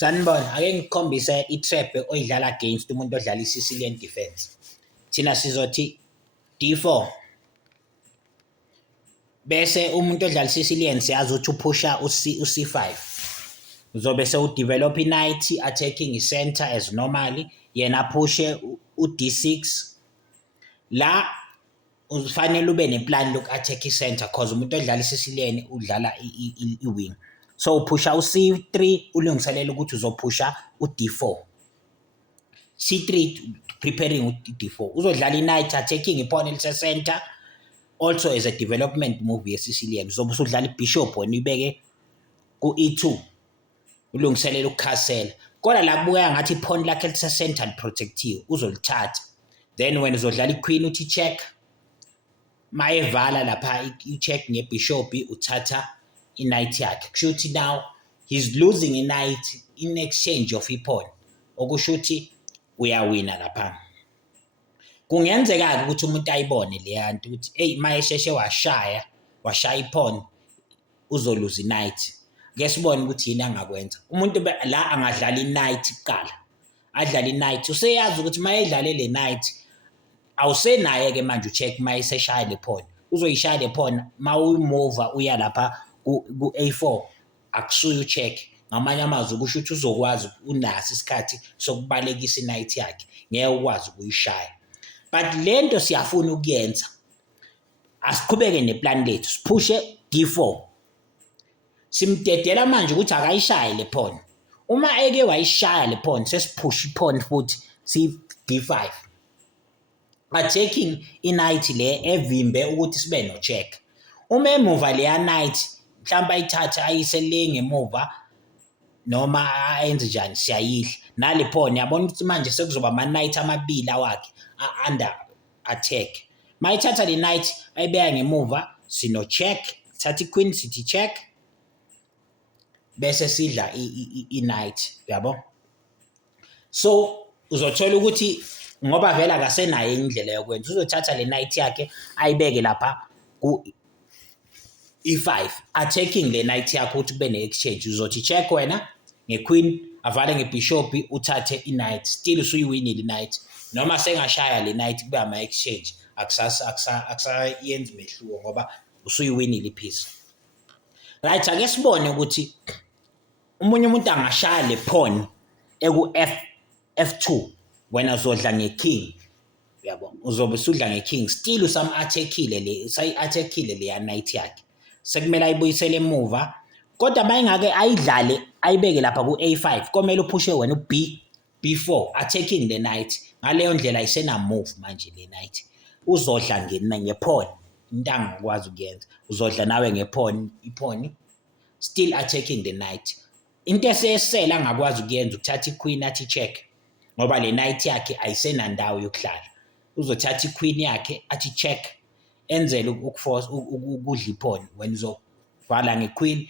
Sanibona, ake ngikhombise i-trap oyidlala against umuntu odlala i-Sicilian defense. Thina sizothi D4 bese umuntu odlala i-Sicilian siyazi ukuthi uphusha u-C5. Uzobe sewudevelop i-knight attacking i-center as normally, yena aphushe u-D6. La ufanele ube neplan loku-attack i-center because umuntu odlala i-Sicilian udlala i-wing. So uphusha u-C3 ulungiselela ukuthi uzophusha u-D4. C3 preparing u-D4. Uzodlala i-knight attacking i-pawn elise-center also as a development move ye-Sicilian. Uzobe usudlala i-bishop wena uyibeke ku-E2 ulungiselela ukukhasela. Kodwa la kubukeka ngathi i-pawn lakhe elise-center liprotectiwe uzolithatha. Then wena uzodlala i-queen uthi check. Mayevala lapha i-check ngebishop uthatha i-knight yakhe. Kusho ukuthi now he's losing i-knight in exchange of i-pawn. Okusho ukuthi uyawina lapha. Kungenzeka ukuthi umuntu ayibone le nto ukuthi hey mayesheshe washaya i-pawn uzoluza i-knight. Ake sibone ukuthi yini angakwenza. Umuntu la angadlala i-knight kuqala. Adlala i-knight useyazi ukuthi mayedlale le knight awusenaye ke manje ucheck mayeseshaya le pawn. Uzoyishaya le pawn mawumove uya lapha ku-A4 akusuye ucheck. Ngamanye amazwi kusho ukuthi uzokwazi unaso isikhathi sokubalekisa i-knight yakhe ngeke ukwazi ukuyishaya. But lento siyafuna ukuyenza. Asiqhubeke neplan lethu siphushe D4. Simdedela manje ukuthi akayishaye le pawn. Uma eke wayishaya le pawn sesiphusha i-pawn futhi si-D5. Attacking i-knight le evimbe ukuthi sibe no check. Uma emuva leya knight mhlawumbe ayithathe ayise le ngemuva noma ayenze njani siyayidla. Nale pawn yabona ukuthi manje sekuzoba ama-knight amabili awakhe under attack. Mayithatha le knight ayibeka ngemuva sino check, thatha i-queen sithi check. Bese sidla i-knight yabo. So uzothola ukuthi ngoba vela akasenayo indlela yokwenza uzothatha le knight yakhe ayibeke lapha ku E5 attacking le knight yakhe ukuthi kube ne-exchange. Uzothi check wena ngequeen avale ngebishop uthathe i-knight still usuyiwinile i-knight noma sengashaya le knight kube ama-exchange akusayenzi mehluko ngoba usuyiwinile i-piece. Right, ake sibone ukuthi umunye umuntu angashaya le pawn eku F2 wena uzodla ngeking yabo. Uzobe usudla ngeking still usayi-attackile leya knight yakhe. Sekumele ayibuyisele emuva kodwa mayingake ayidlale ayibeke lapha ku-A5 komele uphushe wena B4 attacking the knight. Ngaleyo ndlela ayisena move manje le knight. Uzodla ngepawn into angakwazi ukuyenza. Uzodla nawe ngepawn i-pawn still attacking the knight. Into esesela angakwazi ukuyenza ukuthatha i-queen athi check ngoba le knight yakhe ayisenandawo yokuhlala. Uzothatha i-queen yakhe athi check enzele ukuforce ukudla i-pawn when uzovala nge-queen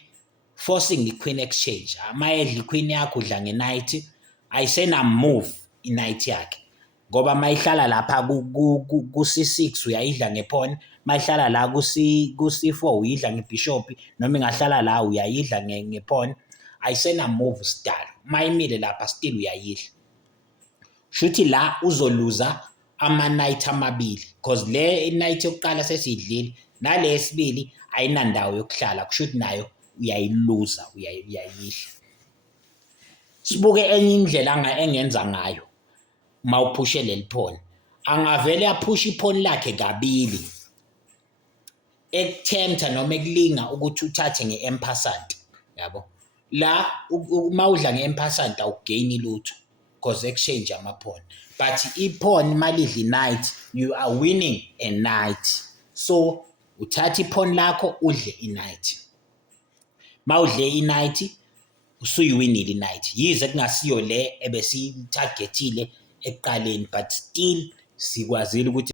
forcing i-queen exchange. Mayedla i-queen yakhe udla nge-knight ayisena move i-knight yakhe ngoba mayihlala lapha ku-C6 uyayidla nge-pawn, mayihlala la ku-C4 uyidla ngebishop noma ingahlala la uyayidla nge-pawn ayisena move sidalo. Mayimile lapha still uyayidla. Shuthi la uzoluza ama-knight amabili because le i-knight yokuqala sesiyidlile nale yesibili ayinandawo yokuhlala kusho ukuthi nayo uyayiluza uyayidla. Sibuke enye indlela engenza ngayo mawuphushe leli pawn. Angavele aphushe i-pawn lakhe kabili ekuthemtha noma ekulinga ukuthi uthathe nge-en-passant yabo. La mawudla nge-en-passant awugain lutho because exchange ama-pawn. But i-pawn malidla i-knight you are winning a knight. So uthatha i-pawn lakho udle i-knight. Mawudle i-knight usuyiwinile i-knight. Yize kungasiyo le ebesiyi-targetile ekuqaleni but still sikwazile ukuthi